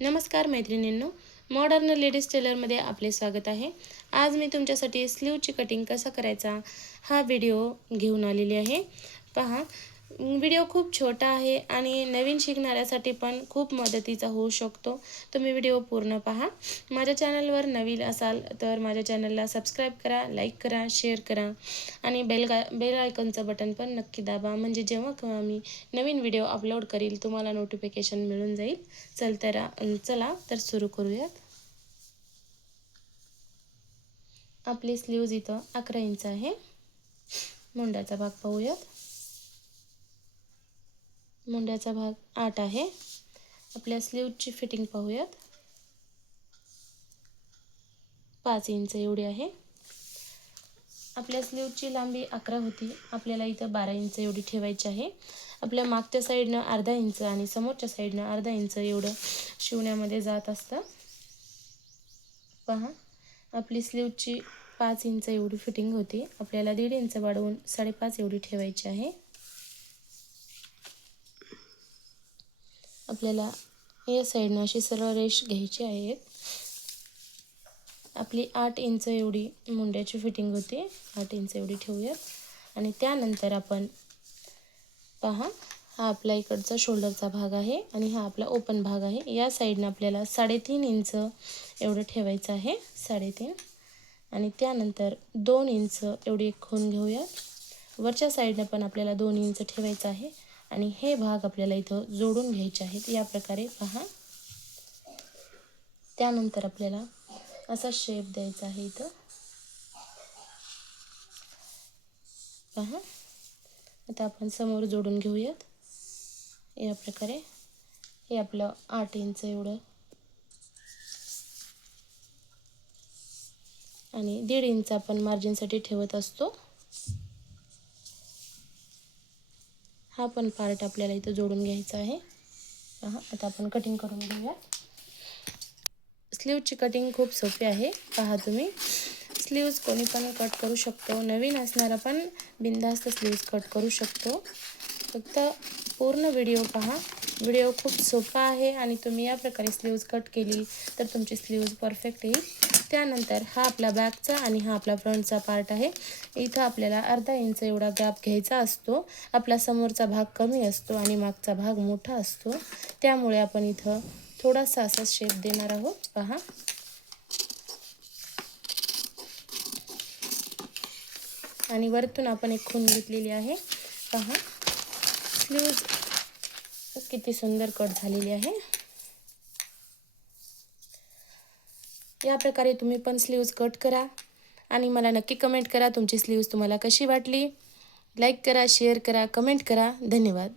नमस्कार मैत्रिणींनो, modern ladies टेलरमध्ये आपले स्वागत आहे। आज मी तुमच्यासाठी स्लीवची कटिंग कसा करायचा हा व्हिडिओ घेऊन आलेली आहे। पहा, व्हिडिओ खूप छोटा आहे आणि नवीन शिकणाऱ्यासाठी पण खूप मदतीचा होऊ शकतो। तुम्ही व्हिडिओ पूर्ण पहा। माझ्या चॅनलवर नवीन असाल तर माझ्या चॅनलला सबस्क्राइब करा, लाईक करा, शेअर करा आणि बेल आयकॉनचं बटन पण नक्की दाबा, म्हणजे जेव्हा केव्हा मी नवीन व्हिडिओ अपलोड करील तुम्हाला नोटिफिकेशन मिळून जाईल। चला तर सुरू करूयात। आपली स्लीव्ज इथं 11 इंच आहे। मुंड्याचा भाग पाहूयात। मुंड्याचा भाग 8 आहे। आपल्या स्लीवची फिटिंग पाहूयात। 5 इंच एवढी आहे। आपल्या स्लीवची लांबी 11 होती, आपल्याला इथं 12 इंच एवढी ठेवायची आहे। आपल्या मागच्या साईडनं अर्धा इंच आणि समोरच्या साईडनं अर्धा इंच एवढं शिवण्यामध्ये जात असतं। पहा, आपली स्लीवची 5 इंच एवढी फिटिंग होती, आपल्याला 1.5 इंच वाढवून 5.5 एवढी ठेवायची आहे। आपल्याला या साईडनं अशी सरळ रेष घ्यायची आहे। आपली 8 इंच एवढी मुंड्याची फिटिंग होती, 8 इंच एवढी ठेवूयात। आणि त्यानंतर आपण पहा, हा आपला इकडचा शोल्डरचा भाग आहे आणि हा आपला ओपन भाग आहे। या साईडनं आपल्याला 3.5 इंच एवढं ठेवायचं आहे, 3.5। आणि त्यानंतर 2 इंच एवढी एक खूण घेऊयात। वरच्या साईडनं पण आपल्याला 2 इंच ठेवायचं आहे आणि हे भाग आपल्याला इथं जोडून घ्यायचे आहेत या प्रकारे। पहा, त्यानंतर आपल्याला असा शेप द्यायचा आहे इथं। पहा, आता आपण समोर जोडून घेऊयात या प्रकारे। हे आपलं 8 इंच एवढं आणि 1.5 इंच आपण मार्जिनसाठी ठेवत असतो। हा पण पार्ट आपल्याला इथं जोडून घ्यायचा आहे। पहा, आता आपण कटिंग करून घेऊया। स्लीवची कटिंग खूप सोपी आहे। पहा, तुम्ही स्लीव्ज कोणी पण कट करू शकतो, नवीन असणारा पण बिनधास्त स्लीव्ज कट करू शकतो। फक्त पूर्ण व्हिडिओ पहा, व्हिडिओ खूप सोपा आहे आणि तुम्ही या प्रकारे स्लीव्ज कट केली तर तुमची स्लीव्ज परफेक्ट येईल। त्यानंतर हा आपला बॅकचा आणि हा आपला फ्रंटचा पार्ट आहे। इथं आपल्याला अर्धा इंच एवढा गॅप घ्यायचा असतो। आपला समोरचा भाग कमी असतो आणि मागचा भाग मोठा असतो, त्यामुळे आपण इथं थोडासा असा शेप देणार आहोत। पहा, आणि वरतून आपण एक खूण घेतलेली आहे। पहा, स्लीव्ज किती सुंदर कट झालेली आहे। या प्रकारे तुम्ही पण स्लीव्ज कट करा आणि मला नक्की कमेंट करा तुमची स्लीव्ज तुम्हाला कशी वाटली। लाईक करा, शेअर करा, कमेंट करा। धन्यवाद।